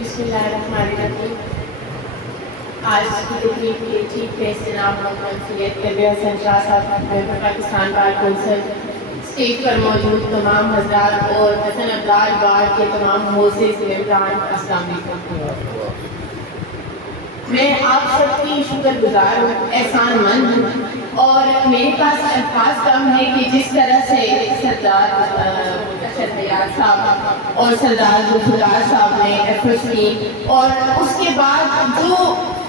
بسم اللہ الرحمن الرحیم۔ آج کی تقریب کے چیف گیسٹ جناب محمد سید کبیر حسن شاہ صاحب، ممبر پاکستان بار کونسل، اسٹیج پر موجود تمام حضرات اور حسن ابدال بار کے تمام معزز ممبران، السلام علیکم۔ میں آپ سب کی شکر گزار ہوں، احسان مند ہوں، اور میرے پاس الفاظ کم ہے کہ جس طرح سے سردار حیات صاحب اور سردار ذوالفقار صاحب نے ایفرٹس کی، اور اس کے بعد جو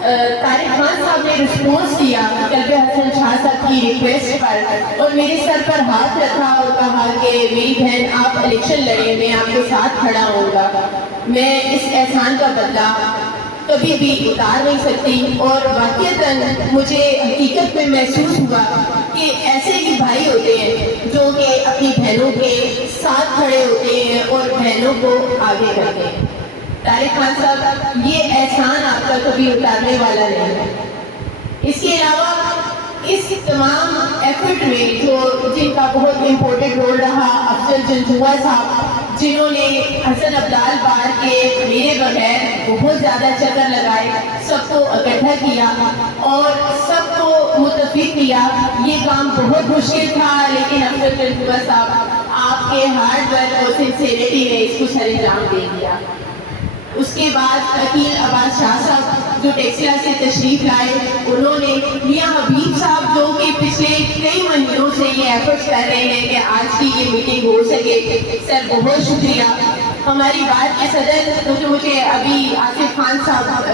طارق خان صاحب نے رسپونس دیا کلب حسن شاہ صاحب کی ریکویسٹ پر، اور میرے سر پر ہاتھ رکھا اور کہا کہ میری بہن آپ الیکشن لڑیں، میں آپ کے ساتھ کھڑا ہوں گا، میں اس احسان کا بدلہ کبھی بھی اتار نہیں سکتی۔ اور واقعتاً مجھے حقیقت میں محسوس ہوا کہ ایسے بھی بھائی ہوتے ہیں جو کہ اپنی بہنوں کے ساتھ کھڑے ہوتے ہیں اور بہنوں کو آگے کرتے ہیں۔ طارق خان صاحب، یہ احسان آپ کا کبھی اتارنے والا نہیں ہے۔ اس کے علاوہ اس تمام ایفرٹ میں جن کا بہت امپورٹنٹ رول رہا، افضل جنجوعہ صاحب، جنہوں نے حسن ابدال بار کے میرے بغیر بہت زیادہ چکر لگائے، سب کو اکٹھا کیا اور سب کو متفق کیا۔ یہ کام بہت مشکل تھا، لیکن افضل جنجوعہ صاحب، آپ کے ہارڈ ورک اور سنسیئرٹی نے اس کو سر انجام دے دیا۔ اس کے بعد وکیل عباس شاہ صاحب جو ٹیکسلا سے تشریف لائے، انہوں نے میاں حبیب صاحب جو کہ پچھلے کئی مہینوں سے یہ ایفرٹس کر رہے ہیں کہ آج کی یہ میٹنگ ہو سکے، سر بہت شکریہ۔ ہماری بات کے صدر کیونکہ مجھے ابھی آصف خان صاحب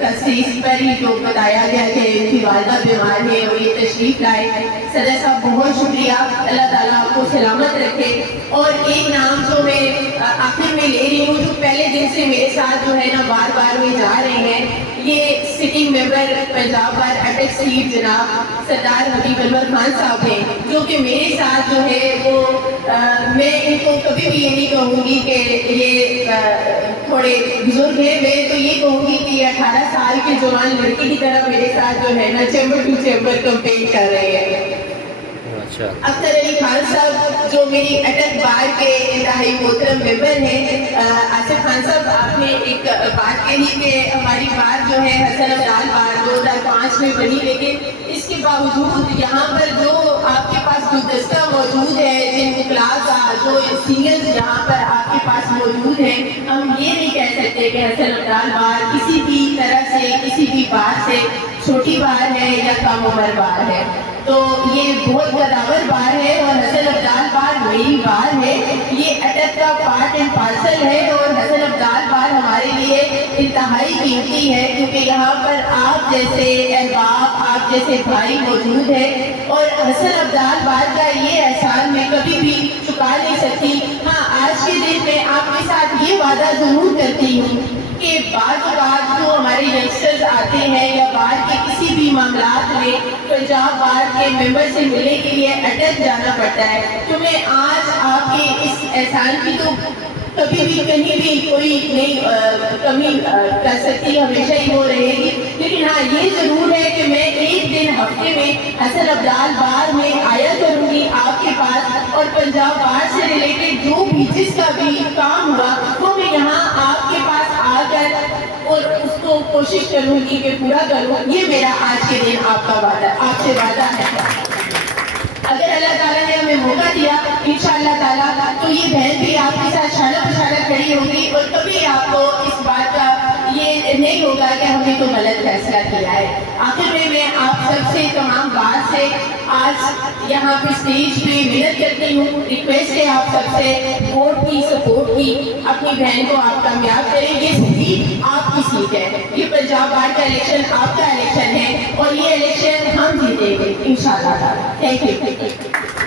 کا اسٹیج پر ہی جو بتایا گیا کہ ان کی والدہ بیمار ہے اور یہ تشریف لائے، صدر صاحب بہت شکریہ، اللہ تعالیٰ آپ کو سلامت رکھے۔ اور ایک نام جو میں آخر میں لے رہی ہوں، جو پہلے دن سے میرے ساتھ جو ہے نا بار بار میں جا رہے ہیں، یہ سٹنگ ممبر پنجاب بار اپیکس چیف جناب سردار حبیب انور خان صاحب ہیں، جو کہ میرے ساتھ جو ہے وہ میں ان کو کبھی بھی یہ نہیں کہوں گی کہ یہ تھوڑے بزرگ ہیں، میں تو یہ کہوں گی کہ یہ 18 سال کے جوان لڑکی کی طرح میرے ساتھ جو ہے نا چیمبر ٹو چیمبر کمپین کر رہے ہیں۔ اختر علی خان صاحب جو میری اٹک بار کے انتہائی محترم ممبر ہیں۔ آصف خان صاحب، آپ نے ایک بات کہی کہ ہماری بار جو ہے حسن ابدال بار 2005 میں بنی، لیکن اس کے باوجود یہاں پر جو آپ کے پاس گلدستہ موجود ہے، جن اخلاق کا جو سینئرز یہاں پر آپ کے پاس موجود ہیں، ہم یہ نہیں کہہ سکتے کہ حسن ابدال بار کسی بھی طرح سے کسی بھی بار سے چھوٹی بار ہے یا کم عمر بار ہے۔ تو یہ بہت قداور بار ہے اور حسن ابدال بار میری بار ہے، یہ اٹک کا پارٹ اینڈ پارسل ہے، اور حسن ابدال بار ہمارے لیے انتہائی قیمتی ہے کیونکہ یہاں پر آپ جیسے احباب، آپ جیسے بھائی موجود ہیں، اور حسن ابدال بار کا یہ احسان میں کبھی بھی چکا نہیں سکتی۔ ہاں، آج کے دن میں آپ کے ساتھ یہ وعدہ ضرور کرتی ہوں کہ بعض اوقات جو ہمارے ینگسٹرز آتے ہیں یا بار کے کسی بھی معاملات میں پنجاب بار کے ممبر سے ملنے کے لیے اٹک جانا پڑتا ہے، تو میں آج آپ کے اس احسان کی تو کبھی بھی کہیں بھی کوئی نہیں کمی کر سکتی، ہمیشہ ہی وہ رہے گی، لیکن ہاں یہ ضرور ہے کہ میں ایک دن ہفتے میں حسن ابدال بار میں آیا کروں گی آپ کے پاس، اور پنجاب بار سے ریلیٹڈ جو بھی جس کا بھی کام ہوا وہ میں یہاں آپ کے پاس آ کر اور اس کو کوشش کروں گی کہ پورا کروں۔ یہ میرا آج کے دن آپ کا وعدہ، آپ سے وعدہ ہے۔ اگر اللہ تعالیٰ نے ہمیں موقع دیا انشاءاللہ تعالیٰ تو یہ بہن بھی آپ کے ساتھ شانہ بشانہ کھڑی ہوگی، اور کبھی آپ کو اس بات کا یہ نہیں ہوگا کہ ہم نے تو غلط فیصلہ کیا ہے۔ آخر میں آپ سب سے تمام بات سے آج یہاں پہ اسٹیج پہ منت کرتی ہوں، ریکویسٹ ہے آپ سب سے ووٹ کی، سپورٹ کی، اپنی بہن کو آپ کامیاب کریں۔ یہ سیٹ آپ کی سیٹ ہے، یہ پنجاب بار کا الیکشن آپ کا الیکشن ہے، اور یہ الیکشن ہم جیتیں گے انشاءاللہ تعالیٰ۔ Thank you.